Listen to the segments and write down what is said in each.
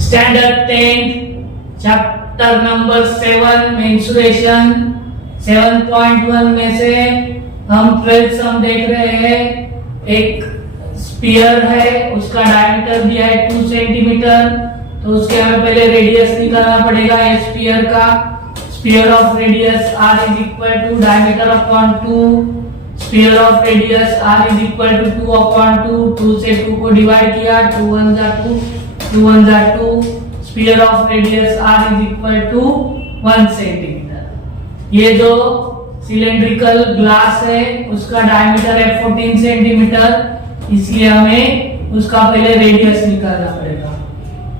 Standard 10 chapter number 7 mensuration 7.1 में से हम 12th सम देख रहे हैं। एक स्फीयर है, उसका डायमीटर दिया है 2 सेंटीमीटर, तो उसके हमें पहले रेडियस निकालना पड़ेगा स्फीयर का। Sphere of radius r is equal to diameter upon 2। Sphere of radius r is equal to 2 upon 2। 2 से 2 को डिवाइड किया, 2 1 जा 2, 2 1 जा 2। Sphere of radius r is equal to 1 centimetre. ये जो सिलेंड्रिकल ग्लास है उसका डायमीटर है 14 सेंटीमीटर, इसलिए हमें उसका पहले रेडियस निकालना पड़ेगा।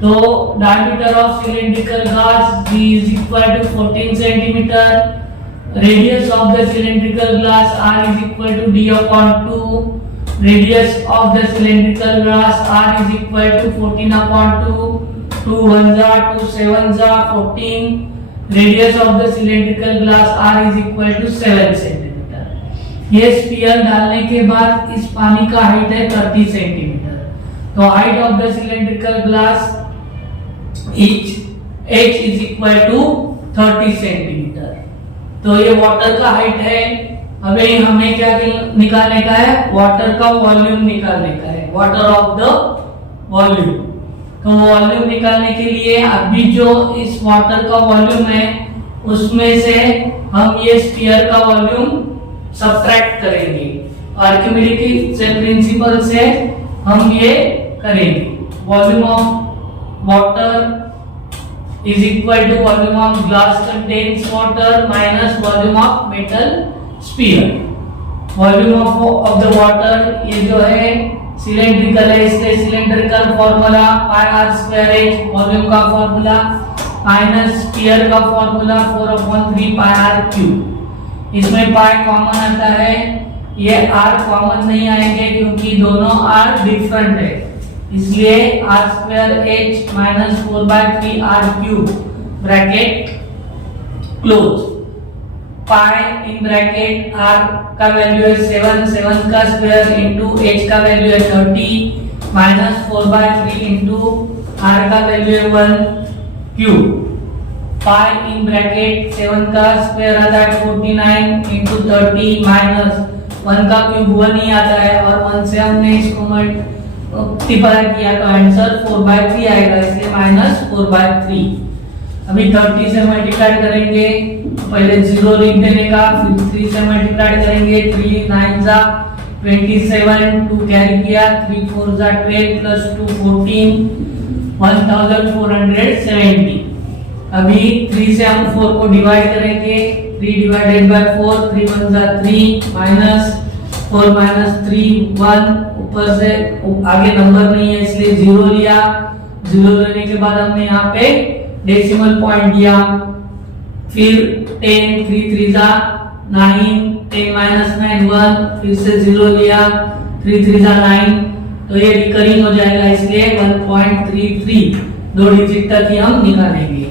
तो diameter of cylindrical glass d is equal to 14 centimetre. Radius of the cylindrical glass r is equal to d upon 2। Radius of the cylindrical glass r is equal to 14 upon 2। 2 1 जा 2 7 जा 14। Radius of the cylindrical glass r is equal to 7 centimetre. ये sphere डालने के बाद इस पानी का height है 30 सेंटीमीटर। तो height of the cylindrical glass h is equal to 30 centimetre. तो ये वाटर का हाइट है। अभी हमें क्या निकालने का है? वाटर का वॉल्यूम निकालने का है, वाटर ऑफ द वॉल्यूम। तो वॉल्यूम निकालने के लिए अभी जो इस वाटर का वॉल्यूम है उसमें से हम ये स्फीयर का वॉल्यूम सब्ट्रैक्ट करेंगे। आर्किमिडीज के प्रिंसिपल से हम ये करेंगे। Volume of water is equal to volume of glass contains water minus volume of metal sphere। volume of the water ये जो है सिलेंड्रिकल है, इसलिए सिलेंड्रिकल फॉर्मूला पाई r स्क्वायर h वॉल्यूम का फॉर्मूला माइनस स्फीयर का फॉर्मूला 4/3 पाई r cube. इसमें pi common आता है, ये r कॉमन नहीं आएंगे क्योंकि दोनों r डिफरेंट है, इसलिए r square h minus 4/3 r cube bracket close. Pi in bracket r का वैल्यू है 7, 7 का स्क्वायर इनटू h का वैल्यू है 30 माइनस 4/3 इनटू r का वैल्यू है 1 क्यूब। पाई इन ब्रैकेट 7 का स्क्वायर आता है 49 इनटू 30 माइनस 1 का क्यूब 1 ही आता है, और 1 से हमने इसको मल्टीप्लाई किया तो आंसर 4/3 आएगा, इसलिए माइनस 4/3। अभी 30 से मल्टीप्लाई करेंगे, पहले 0 लिख देने का, फिर 3 से मल्टीप्लाई करेंगे, 3 9 जा 27, 2 कैरी किया, 3 4 जा 12 प्लस 2 14 1470। अभी 3 से हम 4 को डिवाइड करेंगे, 3 डिवाइडेड बाय 4, 3 1 जा 3 माइनस 4 माइनस 3 1, ऊपर से आगे नंबर नहीं है इसलिए 0 लिया। 0 लेने के बाद हमने यहाँ पे डेसिमल पॉइंट दिया, फिर 10 3 3 जा 9 10 माइनस 9 1, फिर से 0 लिया, 3 3 जा 9, तो ये रिकरिंग हो जाएगा, इसलिए 1.33 दो डिजिट तक ही हम निकालेंगे।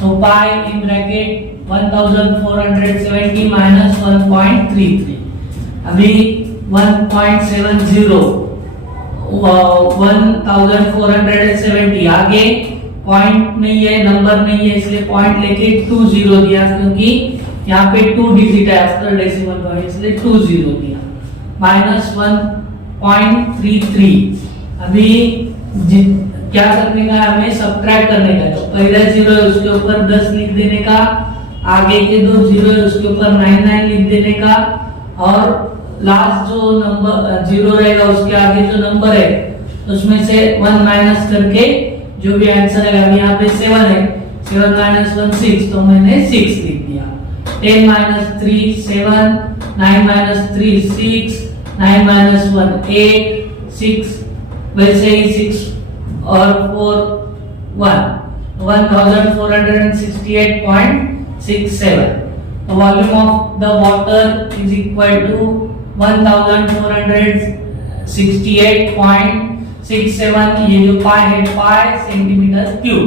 तो पाई इन ब्रैकेट 1470 माइनस 1.33। अभी 1.70 1470 आगे पॉइंट नहीं है, नंबर नहीं है, इसलिए पॉइंट लेके 20 दिया, क्योंकि यहाँ पे 2 डिजिट है आफ्टर डेसिमल पॉइंट, इसलिए 20 दिया माइनस 1.33। अभी क्या करने का, हमें सब्ट्रैक्ट करने का। तो पहला 0 है उसके ऊपर 10 लिख देने का, आगे के 2 0 है उसके ऊपर 9 9 लिख देने का, और लास्ट जो नंबर 0 रहेगा उसके आगे जो नंबर है उसमें से 1 माइनस करके जो भी आंसर है, अभी यहाँ पे 7 है, 7 माइनस 1 6, तो मैंने 6 लिख दिया। 10 माइनस 3 7, 9 माइनस 3 6, 9 माइनस 1 8 6, वैसे ही 6 और 4 1, 1468.67। The volume of the water is equal to 1468.67। ये जो पाई है पाई सेंटीमीटर क्यूब।